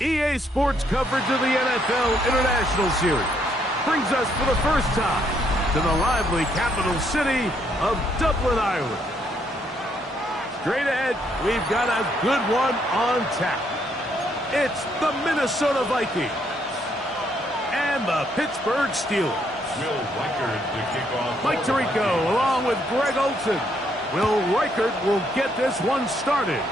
EA Sports coverage of the NFL International Series brings us for the first time to the lively capital city of Dublin, Ireland. Straight ahead, we've got a good one on tap. It's the Minnesota Vikings and the Pittsburgh Steelers. Will Reichert to kick off. Mike Tirico along with Greg Olson. Will Reichert will get this one started.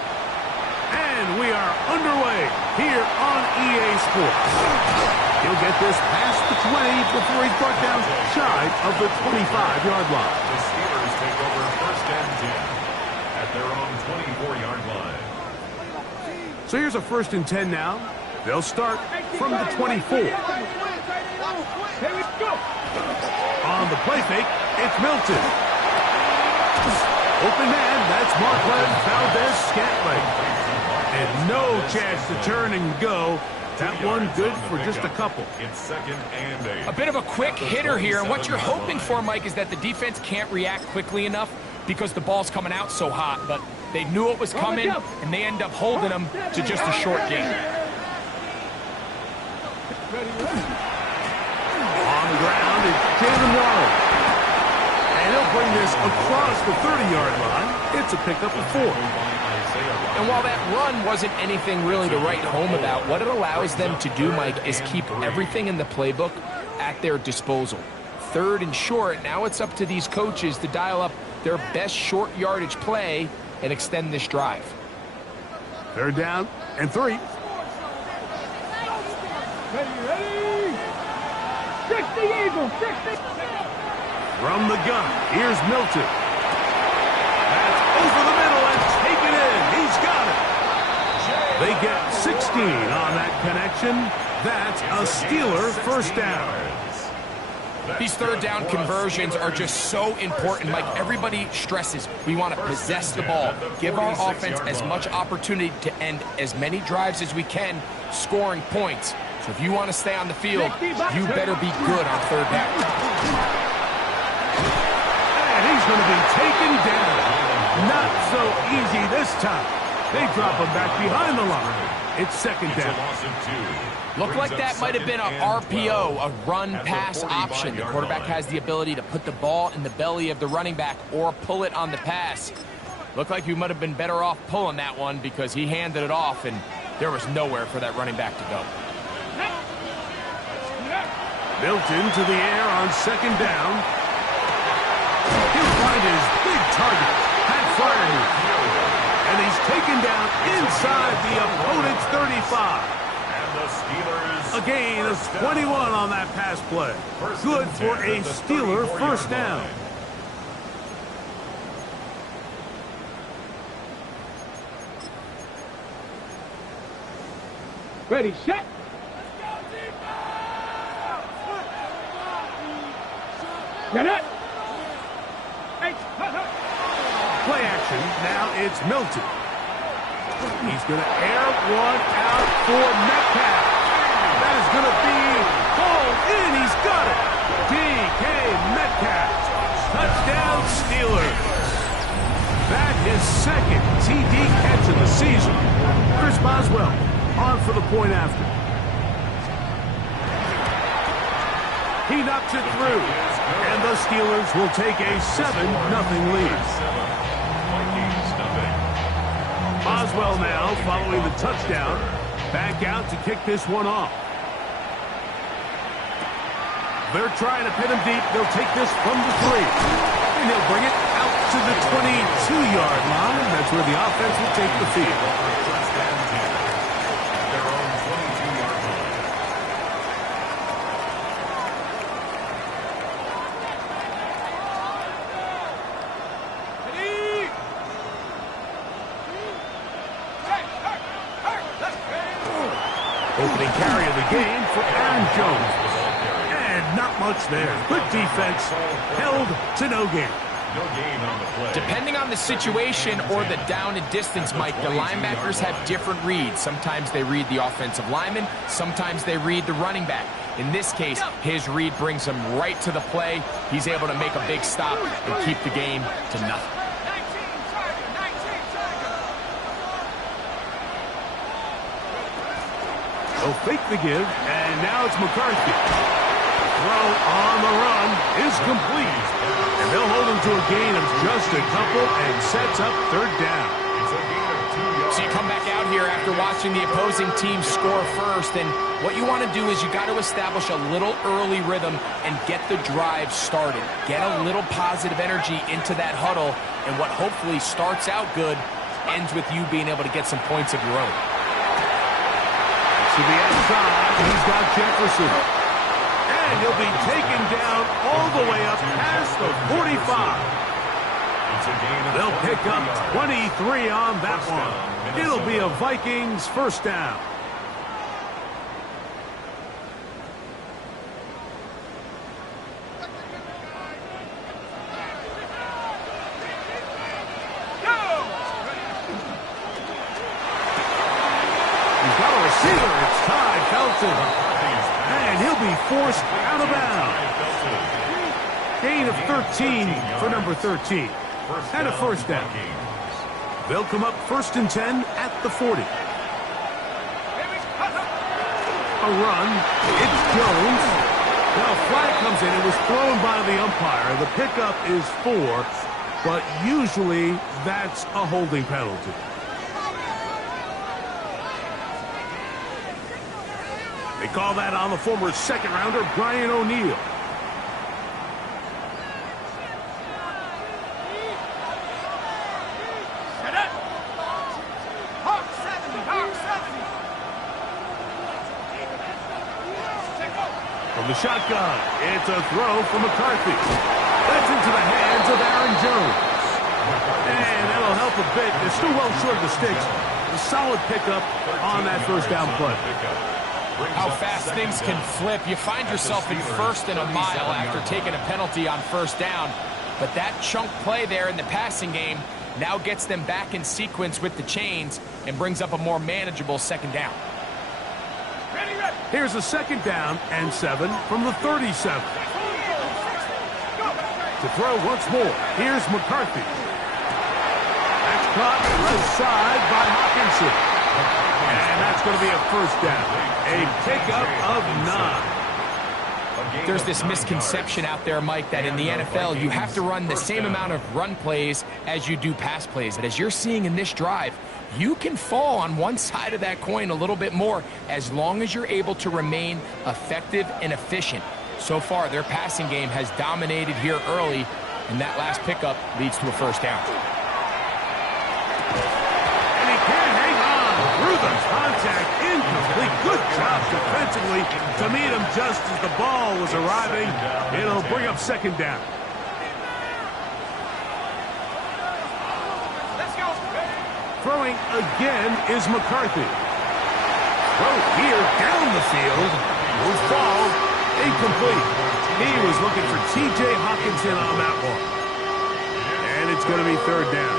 And we are underway here on EA Sports. He'll get this past the 20 before he's brought down shy of the 25-yard line. The Steelers take over first and 10 at their own 24-yard line. So here's a first and 10 now. They'll start from the 24. On the play fake, it's Milton. Open man, that's Marquez Valdez-Scantling. And no chance to turn and go. That one good for just a couple. It's second and 8. A bit of a quick hitter here, and what you're hoping for, Mike, is that the defense can't react quickly enough because the ball's coming out so hot, but they knew it was coming, and they end up holding them to just a short gain. On the ground, it's Jalen Waddle. And he'll bring this across the 30-yard line. It's a pickup of 4. And while that run wasn't anything really to write home about, what it allows them to do, Mike, is keep everything in the playbook at their disposal. Third and short, now it's up to these coaches to dial up their best short yardage play and extend this drive. Third down and 3. Ready. 60 Eagles, 60. From the gun, here's Milton. That's over the middle and taken in. He's got it. They get 16 on that connection. That's a Steeler first down. These third down conversions are just so important. Like everybody stresses, we want to possess the ball, give our offense as much opportunity to end as many drives as we can, scoring points. So if you want to stay on the field, you better be good on third down. And he's going to be taken down. Not so easy this time. They drop him back behind the line. It's second down. Looked like that might have been a RPO, a run-pass option. The quarterback has the ability to put the ball in the belly of the running back or pull it on the pass. Looked like he might have been better off pulling that one because he handed it off, and there was nowhere for that running back to go. Milton to the air on second down. He'll find his big target, Pat Fryer. And he's taken down inside the opponent's 35. A gain of 21 on that pass play. Good for a Steeler first down. Ready, set. Get it. Play action. Now it's Milton. He's going to air one out for Metcalf. That is going to be hauled in. He's got it. DK Metcalf. Touchdown Steelers. That is second TD catch of the season. Chris Boswell on for the point after. He knocks it through. And the Steelers will take a 7-0 lead. Boswell now following the touchdown. Back out to kick this one off. They're trying to pin him deep. They'll take this from the 3. And they'll bring it out to the 22-yard line. That's where the offense will take the field. Opening carry of the game for Aaron Jones. And not much there. Good defense. Held to no gain. No gain on the play. Depending on the situation or the down and distance, Mike, the linebackers have different reads. Sometimes they read the offensive lineman. Sometimes they read the running back. In this case, his read brings him right to the play. He's able to make a big stop and keep the game to nothing. They'll fake the give, and now it's McCarthy. Throw on the run is complete. And they'll hold him to a gain of just a couple and sets up third down. So you come back out here after watching the opposing team score first, and what you want to do is you got to establish a little early rhythm and get the drive started. Get a little positive energy into that huddle, and what hopefully starts out good ends with you being able to get some points of your own. To the outside, he's got Jefferson. And he'll be taken down all the way up past the 45. They'll pick up 23 on that one. It'll be a Vikings first down. He's got a receiver. It's Ty Felton. And he'll be forced out of bounds. Gain of 13 for number 13. And a first down. They'll come up 1st and 10 at the 40. A run. It's Jones. Now a flag comes in. It was thrown by the umpire. The pickup is 4, but usually that's a holding penalty. They call that on the former second-rounder, Brian O'Neill. From the shotgun, it's a throw from McCarthy. That's into the hands of Aaron Jones. And that'll help a bit. They're still well short of the sticks. A solid pickup on that first down play. How fast things can flip. You find yourself in 1st and a mile after taking a penalty on 1st down. But that chunk play there in the passing game now gets them back in sequence with the chains and brings up a more manageable 2nd down. Here's a 2nd down and 7 from the 37. To throw once more, here's McCarthy. That's caught left side by Hawkinson. And that's going to be a first down. A pickup of 9. There's this misconception out there, Mike, that in the NFL you have to run the same amount of run plays as you do pass plays. But as you're seeing in this drive, you can fall on one side of that coin a little bit more as long as you're able to remain effective and efficient. So far, their passing game has dominated here early, and that last pickup leads to a first down. And he can't hang on through the contact. Incomplete. Good job defensively to meet him just as the ball was arriving. It'll bring up 2nd down. Throwing again is McCarthy. Throw here down the field. Will fall. Incomplete. He was looking for T.J. Hawkinson on that one. And it's going to be 3rd down.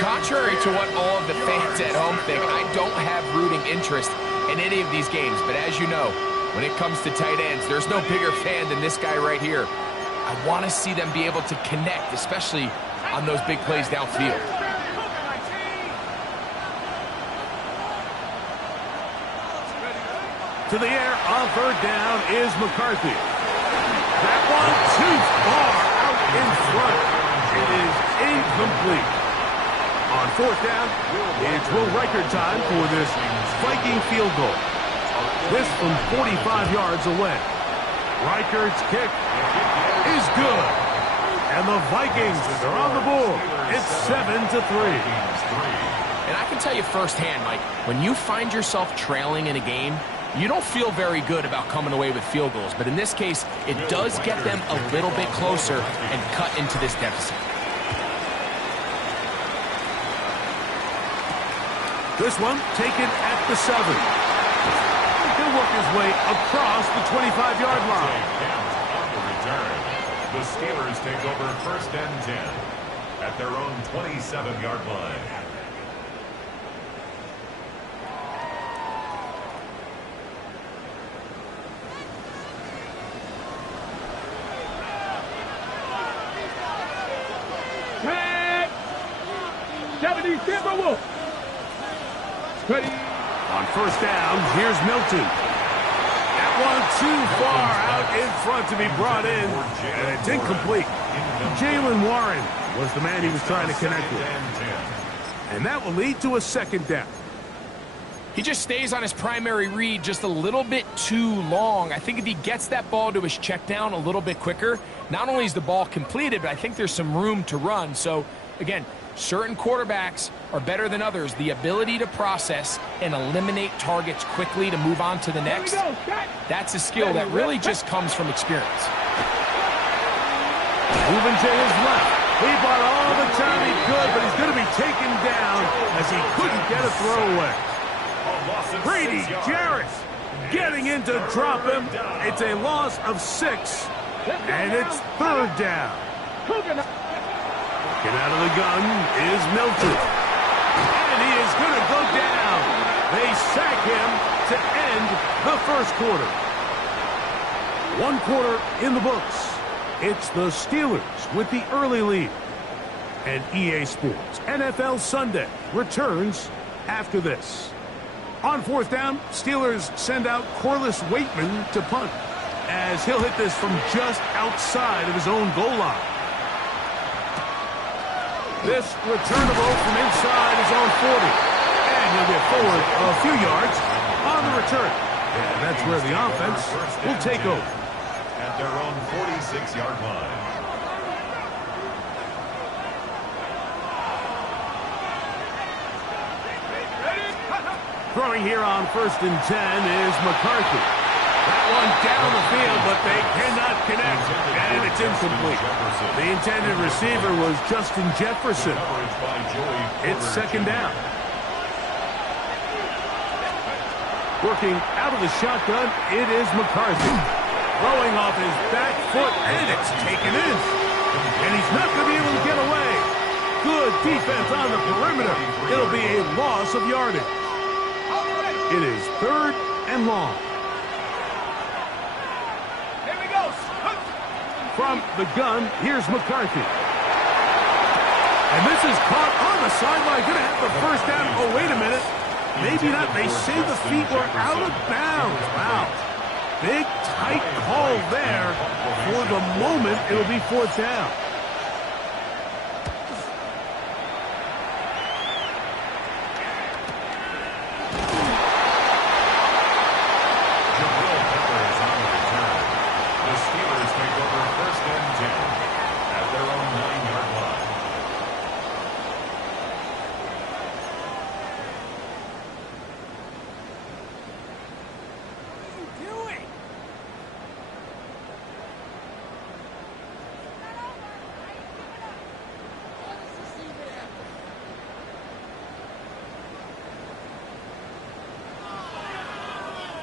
Contrary to what all of the fans at home think, I don't have rooting interest in any of these games. But as you know, when it comes to tight ends, there's no bigger fan than this guy right here. I want to see them be able to connect, especially on those big plays downfield. To the air on 3rd down is McCarthy. That one too far out in front. It is incomplete. On 4th down, it's Will Reichert time for this Viking field goal. This from 45 yards away. Reichert's kick is good. And the Vikings are on the board. It's 7-3. And I can tell you firsthand, Mike, when you find yourself trailing in a game, you don't feel very good about coming away with field goals. But in this case, it does get them a little bit closer and cut into this deficit. This one taken at the 7. He'll work his way across the 25-yard line. The Steelers take over 1st and 10 at their own 27-yard line. Tag! 70 Timberwolves. Ready. On first down. Here's Milton. That one too far out in front to be brought in, and it's incomplete. Jalen Warren was the man he was trying to connect with. And that will lead to a second down. He just stays on his primary read just a little bit too long. I think if he gets that ball to his check down a little bit quicker, not only is the ball completed, but I think there's some room to run. So, again, certain quarterbacks are better than others. The ability to process and eliminate targets quickly to move on to the next, that's a skill that really just comes from experience. Moving to his left. He bought all the time he could, but he's going to be taken down as he couldn't get a throwaway. Brady Jarrett getting in to drop him. It's a loss of 6, and it's third down. Get out of the gun is Milton. And he is going to go down. They sack him to end the first quarter. 1 quarter in the books. It's the Steelers with the early lead. And EA Sports NFL Sunday returns after this. On fourth down, Steelers send out Corliss Waitman to punt as he'll hit this from just outside of his own goal line. This returnable from inside his own 40. And he'll get forward a few yards on the return. And that's where the offense will take over. At their own 46-yard line. Throwing here on 1st and 10 is McCarthy. That one down the field, but they cannot connect, and it's incomplete. The intended receiver was Justin Jefferson. It's second down. Working out of the shotgun, it is McCarthy. Throwing off his back foot, and it's taken in. And he's not going to be able to get away. Good defense on the perimeter. It'll be a loss of yardage. It is third and long. Here we go. From the gun, here's McCarthy. And this is caught on the sideline. Going to have the first down. Oh, wait a minute. Maybe not. They say the feet were out of bounds. Wow. Big, tight call there. For the moment, it'll be fourth down.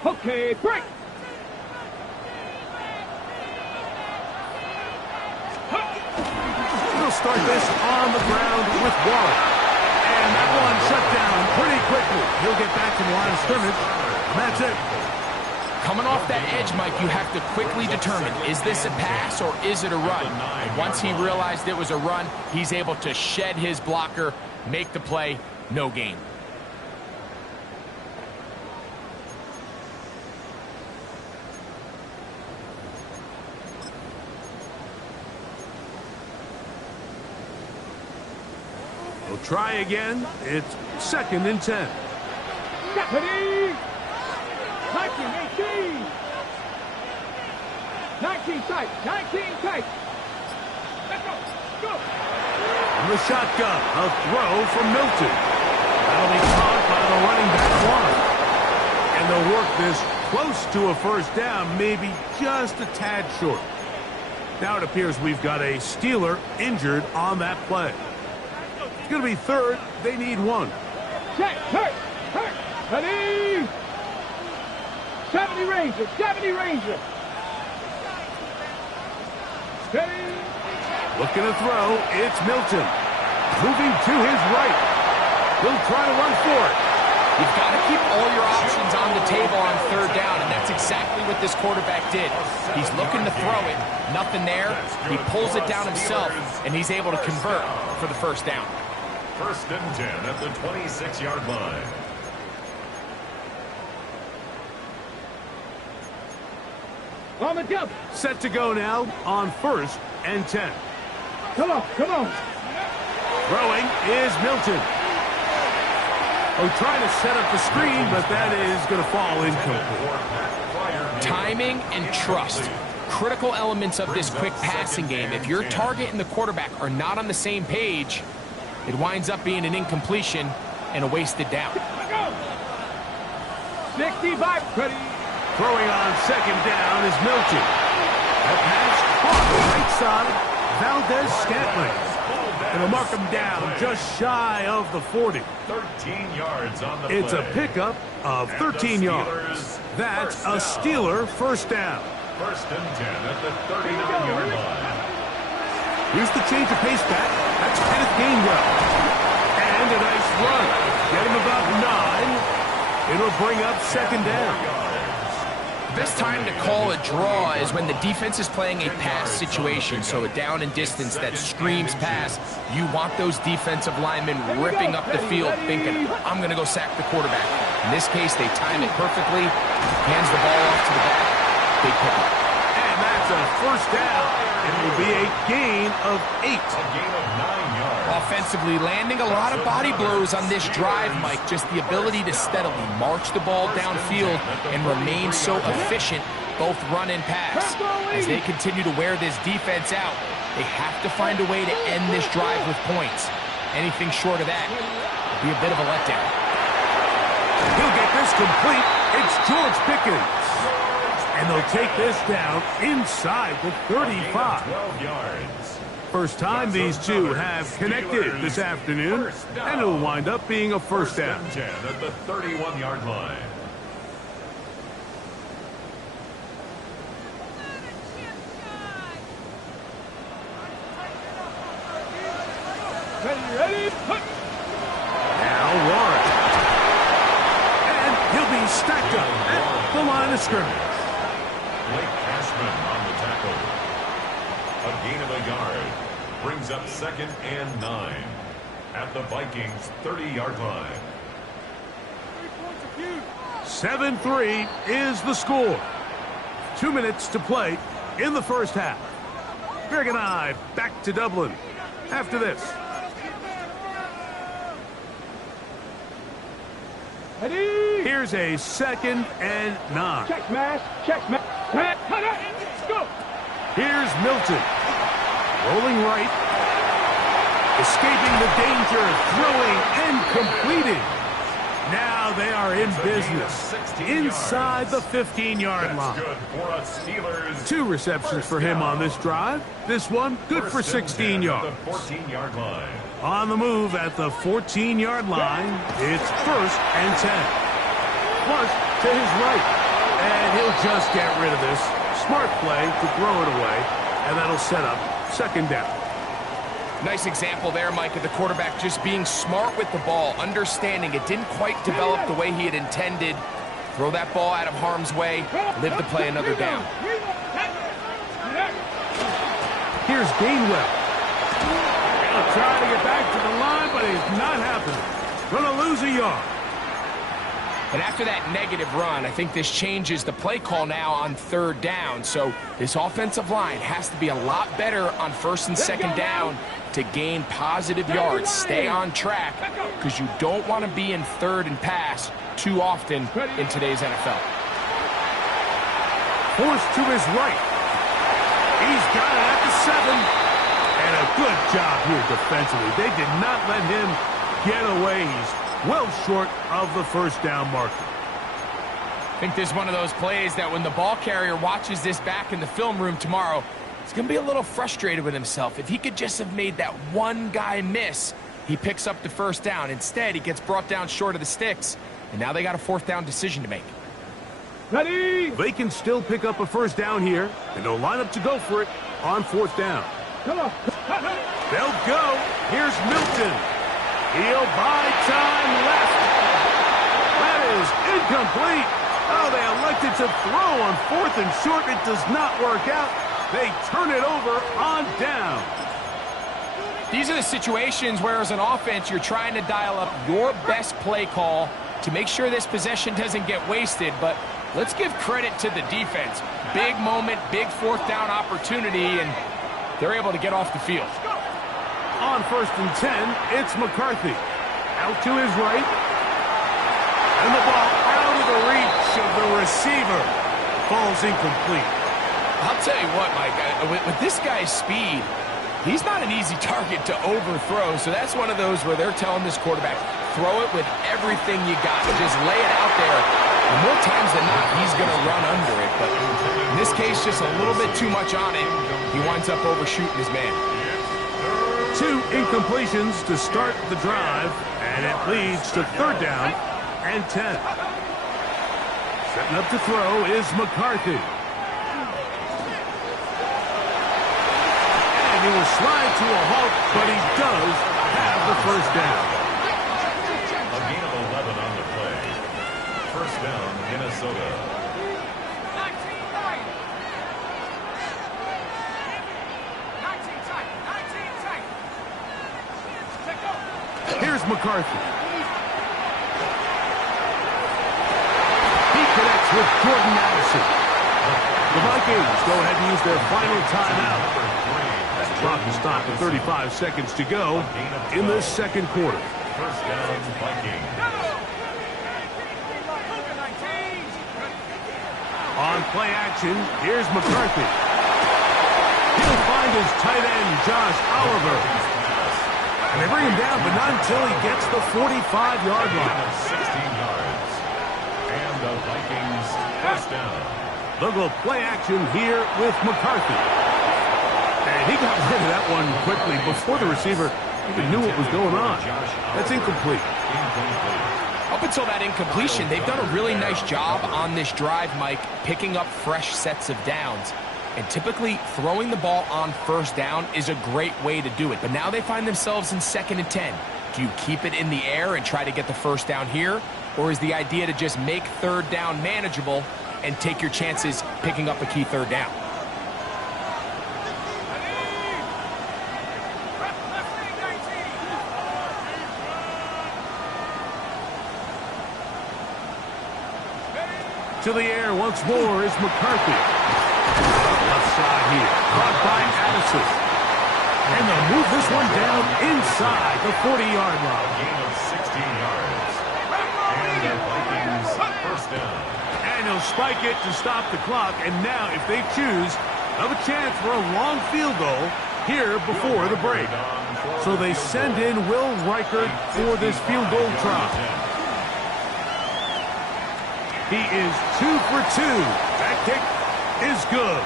Okay, break. We'll start this on the ground with Warren. And that one shut down pretty quickly. He'll get back to the line of scrimmage. And that's it. Coming off that edge, Mike, you have to quickly determine, is this a pass or is it a run? And once he realized it was a run, he's able to shed his blocker, make the play, no gain. We'll try again. It's 2nd and 10. Deputy! 19, 18! 19 tight, 19 tight. Let's go, go! From the shotgun, a throw from Milton. That'll be caught by the running back Warren. And they'll work this close to a first down, maybe just a tad short. Now it appears we've got a Steeler injured on that play. It's going to be third. They need one. Check, hurt, ready! 70 Ranger, 70 Ranger. Steady. Looking to throw, it's Milton. Moving to his right. He'll try to run for it. You've got to keep all your options on the table on third down, and that's exactly what this quarterback did. He's looking to throw it, nothing there. He pulls it down himself, and he's able to convert for the first down. 1st and 10 at the 26-yard line. On the jump. Set to go now on 1st and 10. Come on, come on. Throwing is Milton. Oh, trying to set up the screen, but that is going to fall incomplete. Timing and trust. Critical elements of this quick passing game. If your target and the quarterback are not on the same page, it winds up being an incompletion and a wasted down. 65, ready. Throwing on 2nd down is Milton. That pass caught right side. Valdez Scantling. It'll mark him down just shy of the 40. 13 yards on the It's a play. pickup of 13 yards. That's a Steeler first down. 1st and 10 at the 39-yard line. Here's the change of pace back. That's Kenneth Gainwell. And a nice run. Get him about 9. It'll bring up 2nd down. Best time to call a draw is when the defense is playing a pass situation, so a down and distance that screams pass. You want those defensive linemen ripping up the field thinking, I'm going to go sack the quarterback. In this case, they time it perfectly, hands the ball off to the back, big pickup. And that's a first down. It will be a gain of 8. A gain of 9 yards. Offensively, landing a lot of body blows on this drive, Mike. Just the ability to steadily march the ball downfield and remain so efficient, both run and pass. As they continue to wear this defense out, they have to find a way to end this drive with points. Anything short of that would be a bit of a letdown. He'll get this complete. It's George Pickens. And they'll take this down inside the 35. 12 yards. First time these two have connected this afternoon, and it'll wind up being a first down. 10 at the 31-yard line. Ready, put. Now Warren. And he'll be stacked up at the line of scrimmage. Blake Cashman on the tackle. A gain of a yard. Brings up 2nd and 9 at the Vikings 30-yard line. 7-3 is the score. 2 minutes to play in the first half. Greg and I back to Dublin after this. Ready. Here's a 2nd and 9. Check smash, check smash. Let's go. Here's Milton. Rolling right. Escaping the danger. Throwing and completing. Now they are in business. Inside the 15-yard line. Good for a Steelers. 2 receptions for him on this drive. This one good for 16 yards. The 14-yard line. On the move at the 14-yard line, it's 1st and 10. Plus to his right. And he'll just get rid of this. Smart play to throw it away, and that'll set up 2nd down. Nice example there, Mike, of the quarterback just being smart with the ball, understanding it didn't quite develop the way he had intended. Throw that ball out of harm's way, live to play another down. Here's Gainwell. He'll try to get back to the line, but it's not happening. Gonna lose a yard. And after that negative run, I think this changes the play call now on 3rd down. So this offensive line has to be a lot better on 1st and 2nd down to gain positive yards. Stay on track, because you don't want to be in 3rd and pass too often in today's NFL. Forced to his right. He's got it at the 7. And a good job here defensively. They did not let him get away. He's well short of the first down marker. I think this is one of those plays that when the ball carrier watches this back in the film room tomorrow, he's going to be a little frustrated with himself. If he could just have made that one guy miss, he picks up the first down. Instead, he gets brought down short of the sticks, and now they got a 4th down decision to make. Ready. They can still pick up a first down here, and they'll line up to go for it on 4th down. Come on. They'll go. Here's Milton. He'll buy time left. That is incomplete. Oh, they elected to throw on 4th and short. It does not work out. They turn it over on down. These are the situations where, as an offense, you're trying to dial up your best play call to make sure this possession doesn't get wasted, but Let's give credit to the defense. Big moment, big fourth down opportunity, and they're able to get off the field. On 1st and 10, it's McCarthy. Out to his right. And the ball out of the reach of the receiver. Ball's incomplete. I'll tell you what, Mike, with this guy's speed, he's not an easy target to overthrow, so that's one of those where they're telling this quarterback, throw it with everything you got. Just lay it out there. And more times than not, he's going to run under it. But in this case, just a little bit too much on it. He winds up overshooting his man. 2 incompletions to start the drive, and it leads to 3rd down and 10. Setting up to throw is McCarthy. And he will slide to a halt, but he does have the 1st down. A gain of 11 on the play. 1st down, Minnesota. Here's McCarthy. He connects with Jordan Addison. The Vikings go ahead and use their final timeout. That clock is stopped with 35 seconds to go in the 2nd quarter. 1st down, Vikings. On play action, here's McCarthy. He'll find his tight end, Josh Oliver. And they bring him down, but not until he gets the 45-yard line. 16 yards. And the Vikings 1st down. They'll go play action here with McCarthy. And he got rid of that one quickly before the receiver even knew what was going on. That's incomplete. Up until that incompletion, they've done a really nice job on this drive, Mike, picking up fresh sets of downs. And typically, throwing the ball on 1st down is a great way to do it. But now they find themselves in 2nd and 10. Do you keep it in the air and try to get the 1st down here? Or is the idea to just make 3rd down manageable and take your chances picking up a key 3rd down? To the air once more is McCarthy. Left side here, caught by Addison. And they'll move this one down inside the 40-yard line. Gain of 16 yards. And the Vikings 1st down. And he'll spike it to stop the clock. And now, if they choose, they'll have a chance for a long field goal here before the break. So they send in Will Reichert for this field goal try. He is 2 for 2. That kick is good.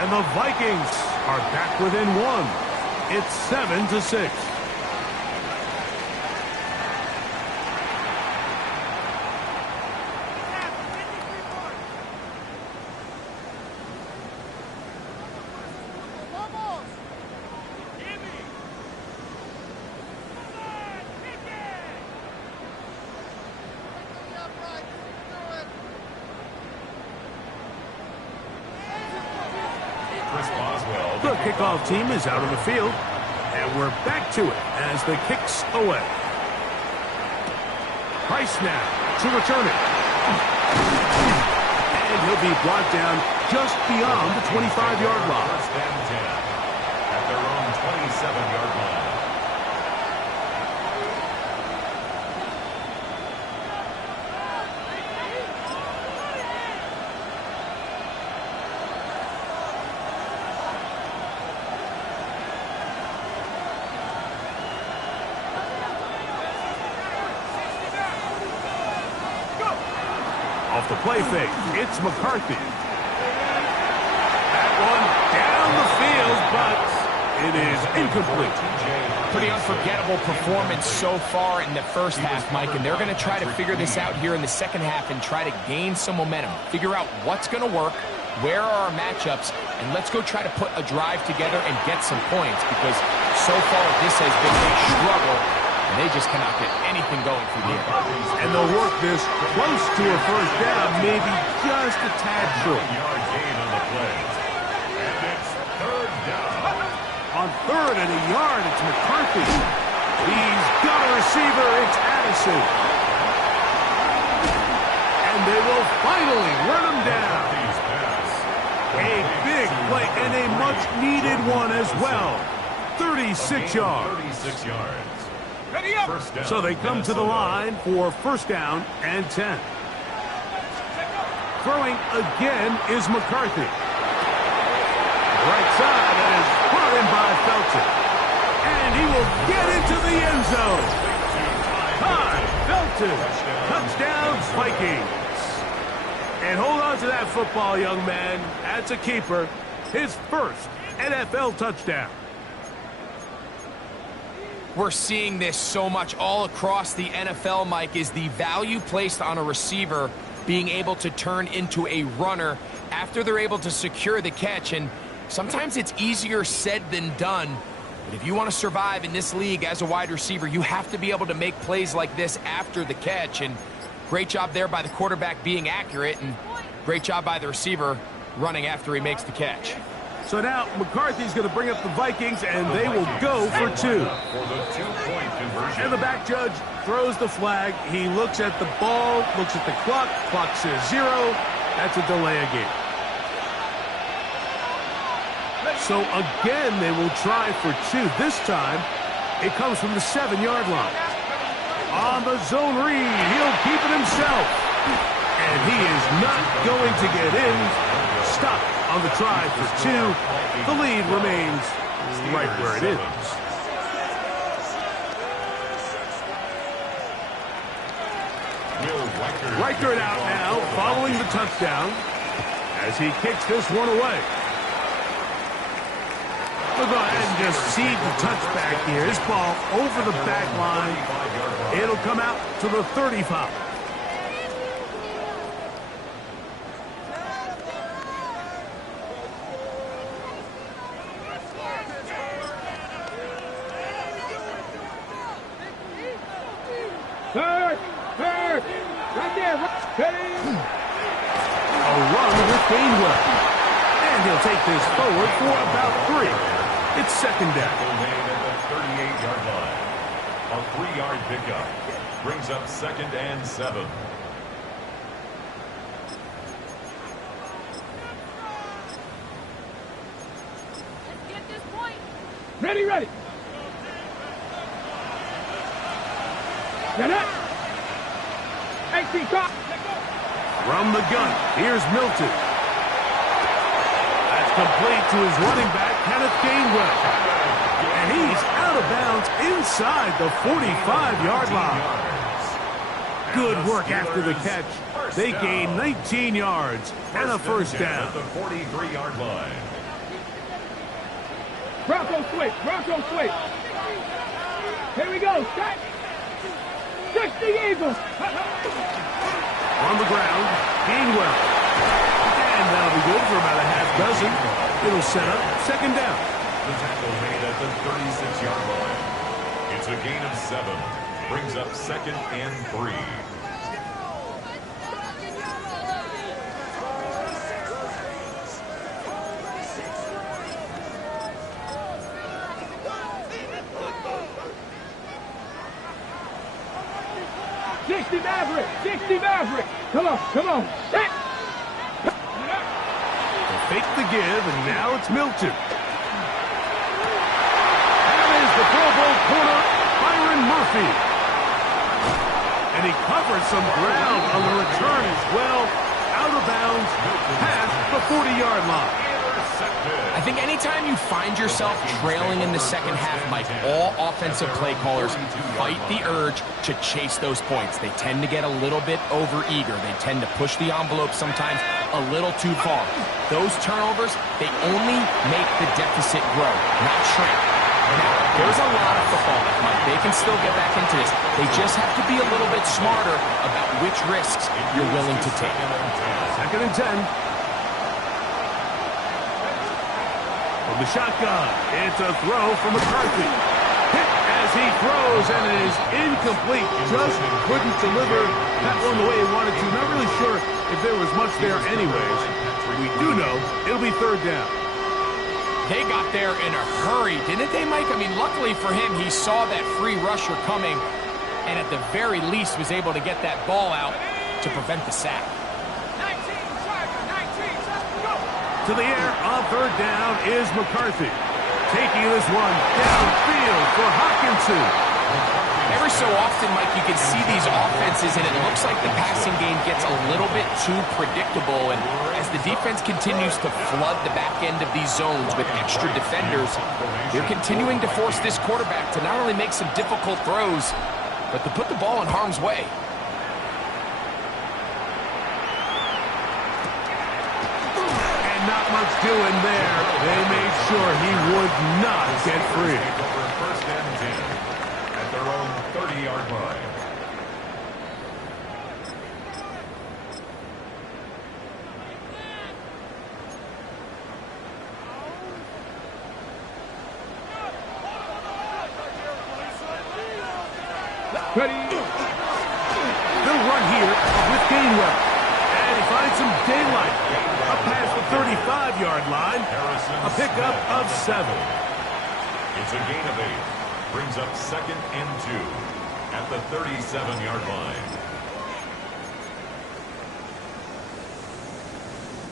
And the Vikings are back within 1. It's 7-6. The kickoff team is out on the field, and we're back to it as the kick's away. Price now to return it. And he'll be brought down just beyond the 25-yard line. 1st and 10 at their own 27-yard line. Off the play fake, it's McCarthy. That one down the field, but it is incomplete. Pretty unforgettable performance so far in the 1st half, Mike, and they're going to try to figure this out here in the 2nd half and try to gain some momentum. Figure out what's going to work, where are our matchups, and let's go try to put a drive together and get some points, because so far this has been a struggle, and they just cannot get anything going through the air. And they'll work this close to a 1st down, maybe just a tad short. Yard gain on the play. And it's 3rd down. On 3rd and a yard, it's McCarthy. He's got a receiver, it's Addison. And and they will finally run him down. A big play and a much-needed one as well. 36 yards. 36 yards. Ready up. First down, So they come to the line for first down and 10. Throwing again is McCarthy. Right side, that is brought in by Felton. And he will get into the end zone. Time, Felton. Touchdown, Vikings. And hold on to that football, young man. That's a keeper. His first NFL touchdown. We're seeing this so much all across the NFL, Mike, is the value placed on a receiver being able to turn into a runner after they're able to secure the catch. And sometimes it's easier said than done. But if you want to survive in this league as a wide receiver, you have to be able to make plays like this after the catch. And great job there by the quarterback being accurate, and great job by the receiver running after he makes the catch. So now McCarthy's going to bring up the Vikings, and they will go for 2. For the 2-point conversion. And the back judge throws the flag. He looks at the ball, looks at the clock. Clock says 0. That's a delay of game. So again, they will try for 2. This time, it comes from the 7-yard line. On the zone read, he'll keep it himself. And he is not going to get in. Stop on the try for 2. The lead remains right where it is. Reichert out now, following the touchdown, as he kicks this one away. We'll go ahead and just seed the touchback here. His ball over the back line. It'll come out to the 35. Third. Right there. A run with Gainwell. And he'll take this forward for about 3. It's second down. Made at the 38-yard line. A 3-yard pickup brings up second and 7. Let's get this point. Ready. Get up. 18 top. From the gun, here's Milton. That's complete to his running back, Kenneth Gainwell. And he's out of bounds inside the 45-yard line. Good work after the catch. They gain 19 yards and a first down. At the 43-yard line. Bronco switch. Here we go. Set. 60 Eagles. On the ground, Gainwell. And that'll be good for about a half dozen. It'll set up second down. The tackle made at the 36-yard line. It's a gain of 7. Brings up second and 3. Maverick. Come on. Set. They fake the give, and now it's Milton. That is the Pro Bowl corner, Byron Murphy. And he covers some ground on the return as well. Out of bounds, past the 40-yard line. I think anytime you find yourself trailing in the second half, Mike, all offensive play callers fight the urge to chase those points. They tend to get a little bit overeager. They tend to push the envelope sometimes a little too far. Those turnovers, they only make the deficit grow, not shrink. Now, there's a lot of football left, Mike. They can still get back into this. They just have to be a little bit smarter about which risks you're willing to take. Second and 10. The shotgun. It's a throw from McCarthy. Hit as he throws, and it is incomplete. Just couldn't deliver that one the way he wanted to. Not really sure if there was much there anyways. We do know it'll be third down. They got there in a hurry, didn't they, Mike? I mean, luckily for him, he saw that free rusher coming, and at the very least was able to get that ball out to prevent the sack. 19, Charger, 19, go! To the air on third down is McCarthy. Taking this one downfield for Hawkinson. Every so often, Mike, you can see these offenses, and it looks like the passing game gets a little bit too predictable. And as the defense continues to flood the back end of these zones with extra defenders, they're continuing to force this quarterback to not only make some difficult throws, but to put the ball in harm's way. And not much doing there. They made sure he would not get free. First and 10 at their own 30-yard line. Ready? They'll run here with Gainwell. And he finds some daylight. Up past the 35-yard line. A pickup of 7. It's a gain of 8. Brings up second and 2 at the 37-yard line.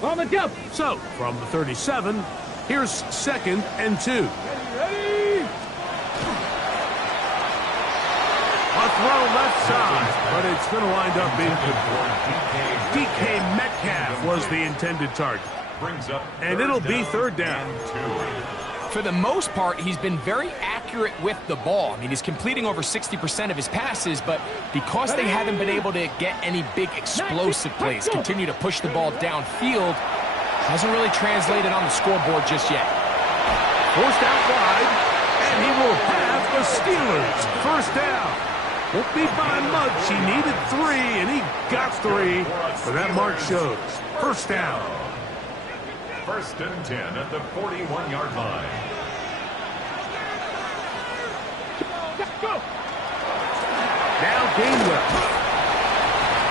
On the jump. So, from the 37, here's second and 2. Ready? A throw left side, but it's going to wind up being DK Metcalf was the intended target. Brings up And it'll be third down. and 2. For the most part, he's been very accurate with the ball. I mean, he's completing over 60% of his passes, but because they haven't been able to get any big explosive plays, continue to push the ball downfield, hasn't really translated on the scoreboard just yet. Forced out wide, and he will have the Steelers first down. Won't be by much. He needed 3, and he got 3. But that mark shows. First down. First and 10 at the 41-yard line. Go! Now Gainwell.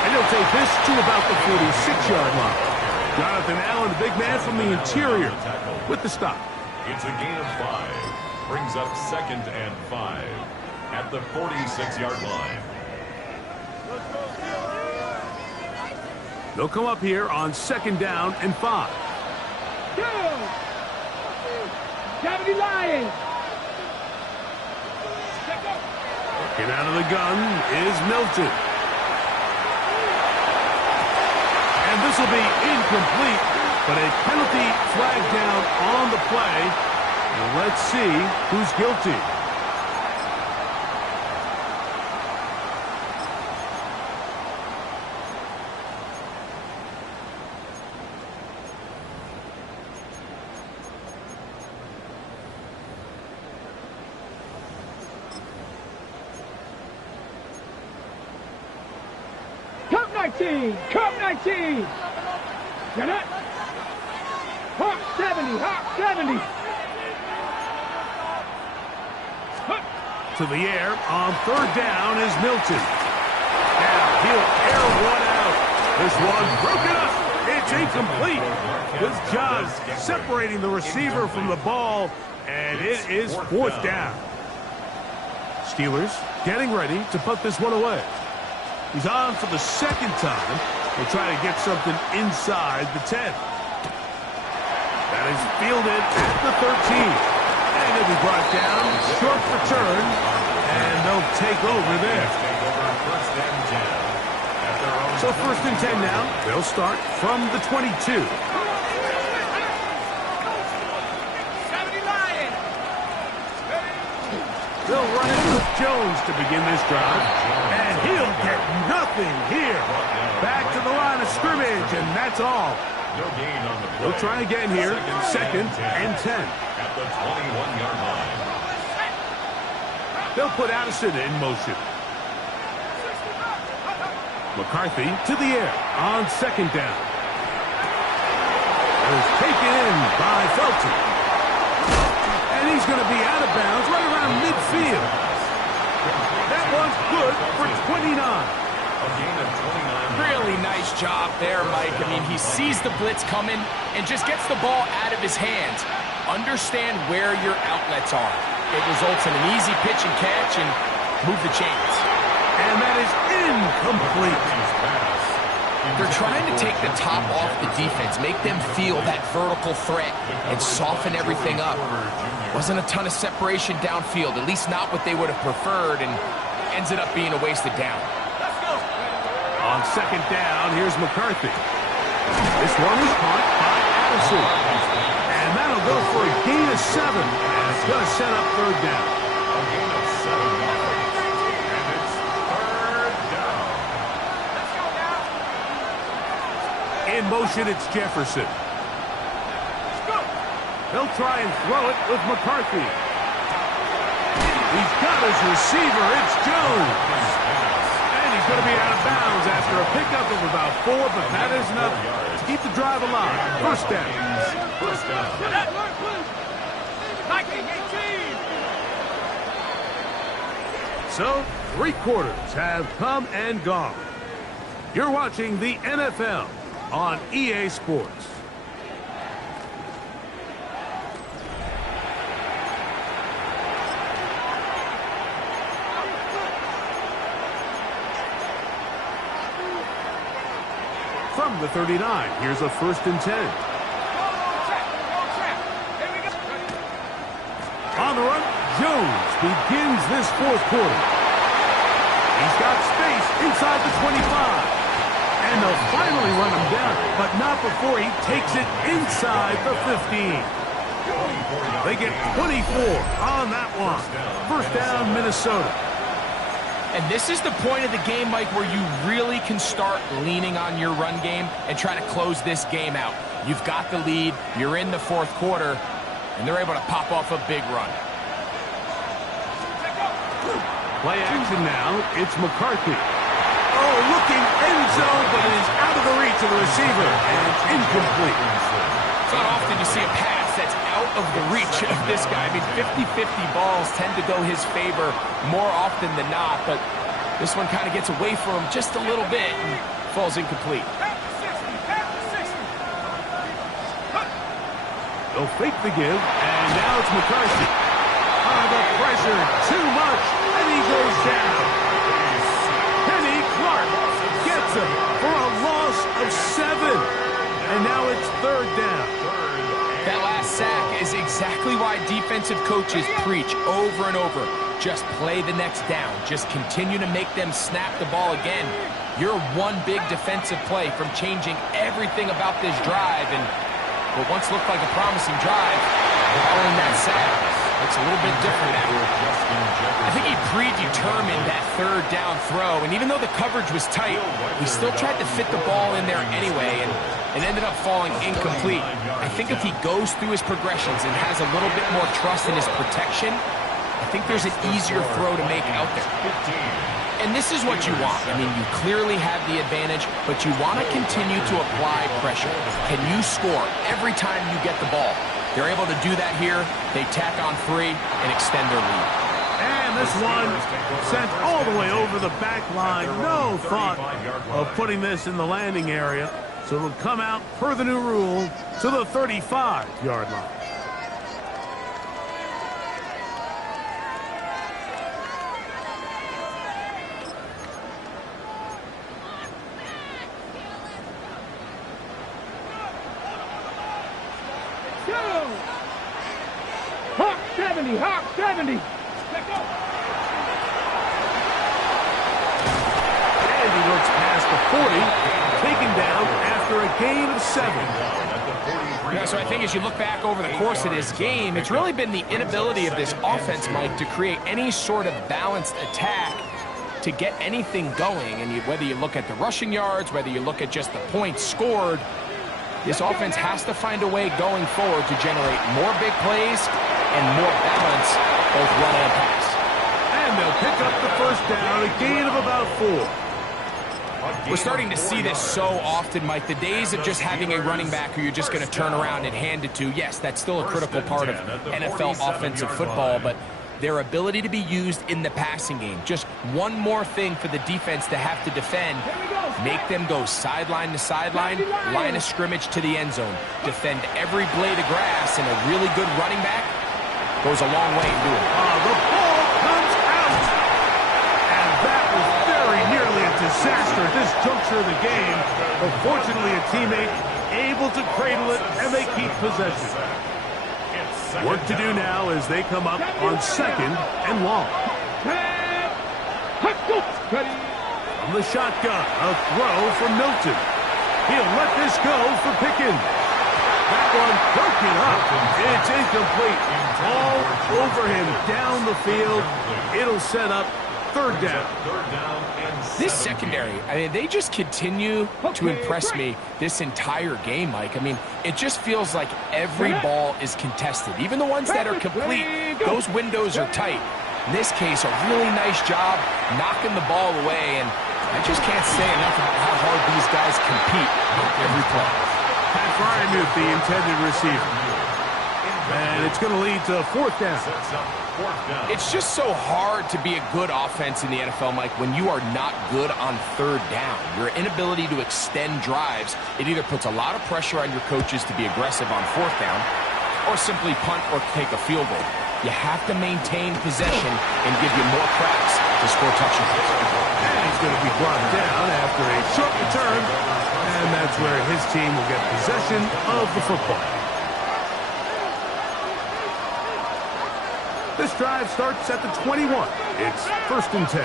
And he'll take this to about the 46-yard line. Jonathan Allen, the big man from the interior, with the stop. It's a gain of 5. Brings up second and 5 at the 46-yard line. They'll come up here on second down and 5. Go! 70 Lions! Get out of the gun is Milton. And this will be incomplete, but a penalty flag down on the play. And let's see who's guilty. Cup 19! Cup 19! Get it? Hawk 70! Hawk 70! To the air on third down is Milton. Now he'll air one out. This one broken up. It's incomplete. Good job separating the receiver from the ball, and it is fourth down. Steelers getting ready to put this one away. He's on for the second time. They'll try to get something inside the 10. That is fielded at the 13. And it'll be brought down, short return, and they'll take over there. So first and 10 now. They'll start from the 22. They'll run it with Jones to begin this drive. And he'll get nothing here. Back to the line of scrimmage, and that's all. No gain on the play. They'll try again here. Second and 10. At the 21-yard line. They'll put Addison in motion. McCarthy to the air on second down. It was taken in by Felton. And he's going to be out of bounds right around midfield. That one's good for 29. A gain of 29. Really nice job there, Mike. I mean, he sees the blitz coming and just gets the ball out of his hands. Understand where your outlets are. It results in an easy pitch and catch and move the chains. And that is incomplete. They're trying to take the top off the defense, make them feel that vertical threat, and soften everything up. Wasn't a ton of separation downfield, at least not what they would have preferred, and ends it up being a wasted down. On second down, here's McCarthy. This one was caught by Addison. And that'll go for a gain of 7. And it's going to set up third down. A gain of 7 yards. And it's third down. In motion, it's Jefferson. He'll try and throw it with McCarthy. He's got his receiver. It's Jones. And he's going to be out of bounds after a pickup of about 4, but that is enough to keep the drive alive. First down. First down. So, 3 quarters have come and gone. You're watching the NFL on EA Sports. From the 39, here's a 1st and 10. On the run, Jones begins this 4th quarter. He's got space inside the 25. And they'll finally run him down, but not before he takes it inside the 15. They get 24 on that one. First down, Minnesota. And this is the point of the game, Mike, where you really can start leaning on your run game and try to close this game out. You've got the lead, you're in the 4th quarter, and they're able to pop off a big run. Play action now, it's McCarthy. Oh, looking end zone, but it is out of the reach of the receiver, and incomplete. It's not often you see a pass that's out of the reach of this guy. I mean, 50-50 balls tend to go his favor more often than not, but this one kind of gets away from him just a little bit and falls incomplete. They'll fake the give, and now it's McCarthy. The pressure, too much, and he goes down. Kenny Clark gets him for a loss of 7. And now it's 3rd down. That last sack is exactly why defensive coaches preach over and over. Just play the next down. Just continue to make them snap the ball again. You're one big defensive play from changing everything about this drive. And what once looked like a promising drive, following that sack, it's a little bit different now. I think he predetermined that 3rd down throw, and even though the coverage was tight, he still tried to fit the ball in there anyway, and it ended up falling incomplete. I think if he goes through his progressions and has a little bit more trust in his protection, I think there's an easier throw to make out there. And this is what you want. I mean, you clearly have the advantage, but you want to continue to apply pressure. Can you score every time you get the ball? They're able to do that here. They tack on 3 and extend their lead. And this one sent all the way over the back line. No thought of putting this in the landing area. So it'll come out per the new rule to the 35-yard line. Hawk 70, Hawk 70. And he looks past the 40, taken down after a gain of 7. Yeah, so I think as you look back over the course of this game, it's really been the inability of this offense, Mike, to create any sort of balanced attack to get anything going. And whether you look at the rushing yards, whether you look at just the points scored, this offense has to find a way going forward to generate more big plays and more balance, both run and pass. And they'll pick up the 1st down, a gain of about 4. We're starting to see this so often, Mike. The days of just having a running back who you're just going to turn around and hand it to, yes, that's still a critical part of NFL offensive football, but their ability to be used in the passing game, just one more thing for the defense to have to defend, make them go sideline to sideline, line of scrimmage to the end zone, defend every blade of grass, and a really good running back goes a long way in doing it. The ball comes out, and that was very nearly a disaster at this juncture of the game, but fortunately a teammate able to cradle it, and they keep possession. Work to do now as they come up on 2nd and long. From the shotgun, a throw from Milton. He'll let this go for Pickens. That one broken up. It's incomplete. All over him down the field. It'll set up 3rd down. This secondary, I mean, they just continue to impress me this entire game, Mike. I mean, it just feels like every ball is contested. Even the ones that are complete, those windows are tight. In this case, a really nice job knocking the ball away, and I just can't say enough about how hard these guys compete every play. Pat Fryermuth, the intended receiver. And it's going to lead to 4th down. It's just so hard to be a good offense in the NFL, Mike, when you are not good on 3rd down. Your inability to extend drives, it either puts a lot of pressure on your coaches to be aggressive on 4th down or simply punt or take a field goal. You have to maintain possession and give you more cracks to score touchdowns. And he's going to be brought down after a short return, and that's where his team will get possession of the football. This drive starts at the 21. It's 1st and 10.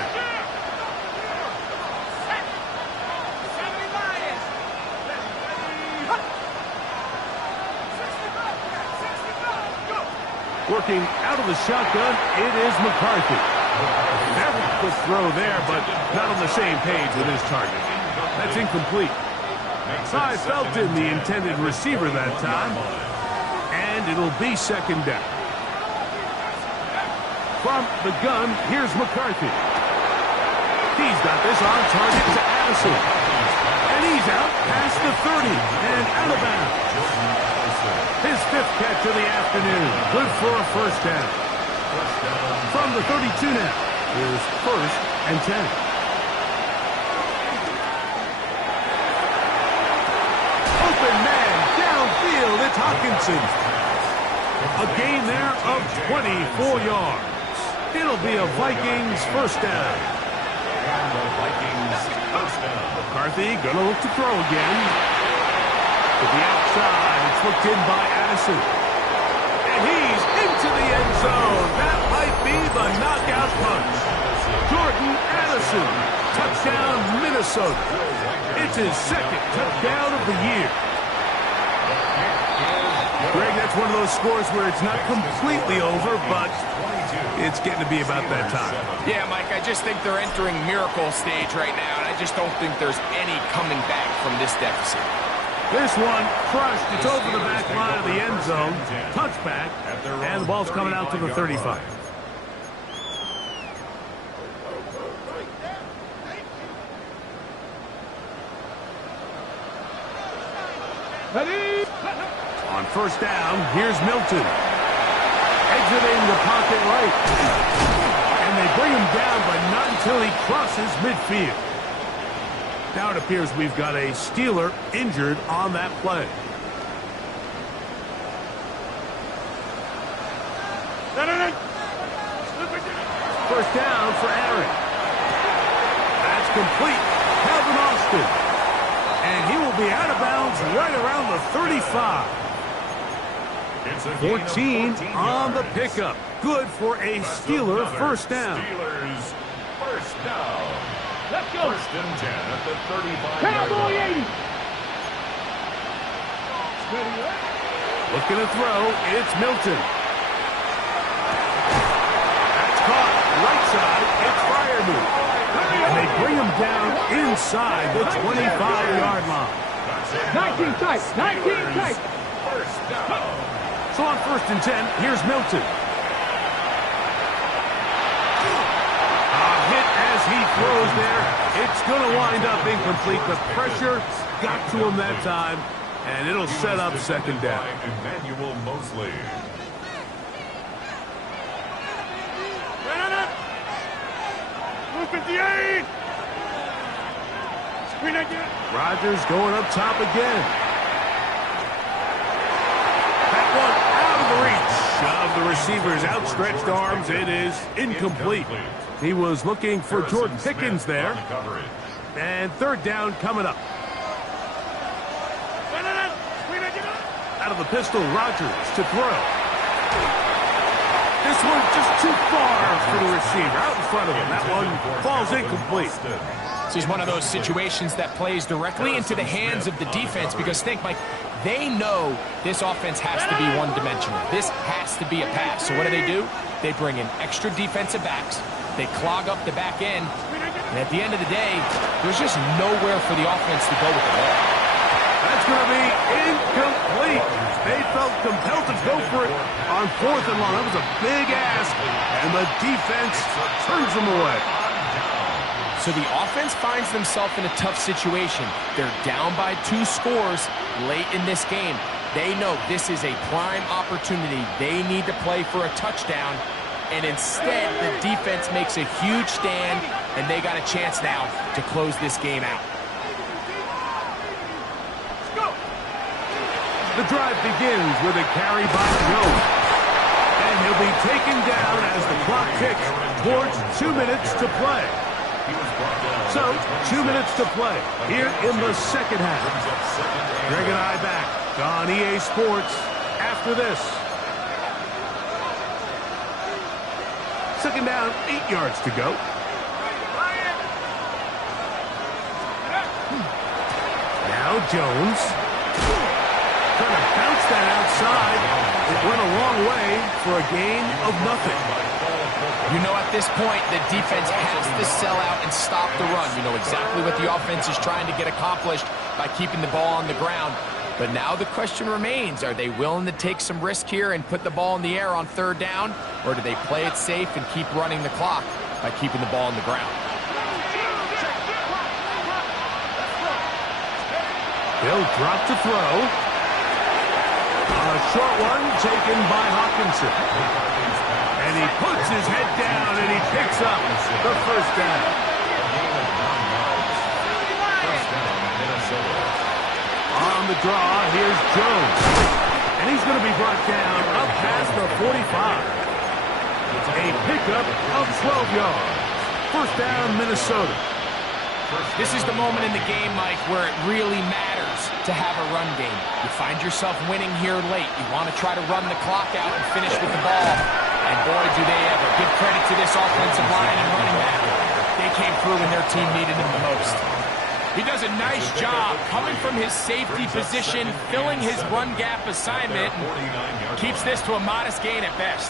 Working out of the shotgun, it is McCarthy. Very quick throw there, but not on the same page with his target. That's incomplete. Cy Felton, the intended receiver that time. And it'll be 2nd down. From the gun, here's McCarthy. He's got this on target to Addison. And he's out past the 30 and out of bounds. His 5th catch of the afternoon. Good for a 1st down. From the 32 now, here's 1st and 10. Open man downfield. It's Hawkinson. A gain there of 24 yards. It'll be a Vikings 1st down. And the Vikings 1st down. McCarthy going to look to throw again. To the outside, it's looked in by Addison. And he's into the end zone. That might be the knockout punch. Jordan Addison, touchdown Minnesota. It's his 2nd touchdown of the year. Greg, that's one of those scores where it's not completely over, but it's getting to be about that time. Yeah, Mike, I just think they're entering miracle stage right now, and I just don't think there's any coming back from this deficit. This one crushed. It's over the back line of the end zone. Touchback, and the ball's coming out to the 35. On 1st down, here's Milton. Exiting the pocket right. And they bring him down, but not until he crosses midfield. Now it appears we've got a Steeler injured on that play. First down for Aaron. That's complete. Calvin Austin. And he will be out of bounds right around the 35. 14 on the pickup. Good for a Steeler 1st down. Steelers 1st down. Let's go. 1st and 10 at the 35. Cowboy 80. Looking to throw. It's Milton. That's caught. Right side. It's Fryermuth. And they bring him down inside the 25-yard line. 19 tight. 19 tight. 1st down. So on 1st and 10, here's Milton. A hit as he throws there. It's going to wind up incomplete. The pressure got to him that time, and it'll set up 2nd down. Emmanuel Mosley. Rodgers going up top again. That one out of the reach of the receiver's outstretched arms. It is incomplete. He was looking for Jordan Pickens there. And third down coming up. Out of the pistol, Rodgers to throw. This one's just too far for the receiver. Out in front of him. That one falls incomplete. This is one of those situations that plays directly into the hands of the defense because think, Mike, they know this offense has to be one-dimensional. This has to be a pass. So what do? They bring in extra defensive backs. They clog up the back end. And at the end of the day, there's just nowhere for the offense to go with the ball. That's going to be incomplete. They felt compelled to go for it on 4th and long. That was a big ask, and the defense turns them away. So the offense finds themselves in a tough situation. They're down by 2 scores late in this game. They know this is a prime opportunity. They need to play for a touchdown, and instead the defense makes a huge stand, and they got a chance now to close this game out. The drive begins with a carry by Jones. And he'll be taken down as the clock ticks towards 2 minutes to play. So, 2 minutes to play here in the second half. Greg and I back on EA Sports after this. Second down, 8 yards to go. Now Jones. Trying to bounce that outside. It went a long way for a gain of nothing. You know, at this point, the defense has to sell out and stop the run. You know exactly what the offense is trying to get accomplished by keeping the ball on the ground. But now the question remains, are they willing to take some risk here and put the ball in the air on 3rd down? Or do they play it safe and keep running the clock by keeping the ball on the ground? They'll drop to throw. A short one taken by Hawkinson. And he puts his head down and he picks up the first down. On the draw, here's Jones. And he's going to be brought down up past the 45. A pickup of 12 yards. First down, Minnesota. This is the moment in the game, Mike, where it really matters to have a run game. You find yourself winning here late. You want to try to run the clock out and finish with the ball. And boy, do they ever. Give credit to this offensive line and running back. They came through when their team needed him the most. He does a nice job coming from his safety position, filling his run gap assignment, and keeps this to a modest gain at best.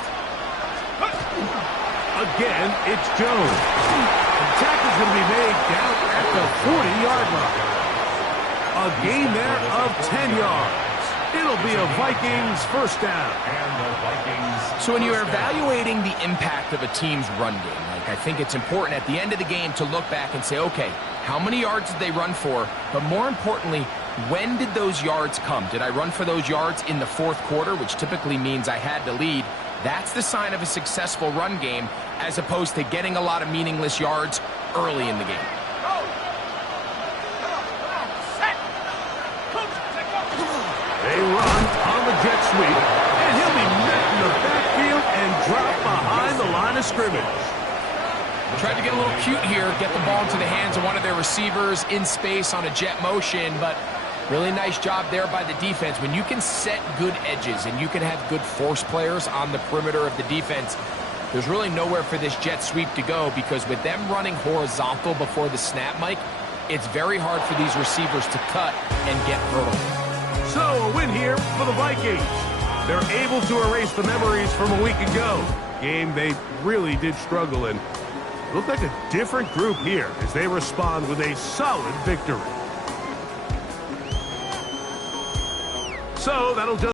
Again, it's Jones. The tackle's going to be made down at the 40-yard line. A gain there of 10 yards. It'll be a Vikings first down. So when you're evaluating the impact of a team's run game, like, I think it's important at the end of the game to look back and say, okay, how many yards did they run for? But more importantly, when did those yards come? Did I run for those yards in the 4th quarter, which typically means I had to lead? That's the sign of a successful run game, as opposed to getting a lot of meaningless yards early in the game. They run on the jet sweep, and he'll be met in the backfield and dropped behind the line of scrimmage. Tried to get a little cute here, get the ball into the hands of one of their receivers in space on a jet motion, but really nice job there by the defense. When you can set good edges and you can have good force players on the perimeter of the defense, there's really nowhere for this jet sweep to go, because with them running horizontal before the snap, Mike, it's very hard for these receivers to cut and get vertical. So a win here for the Vikings. They're able to erase the memories from a week ago. Game they really did struggle in. Looked like a different group here as they respond with a solid victory. So that'll just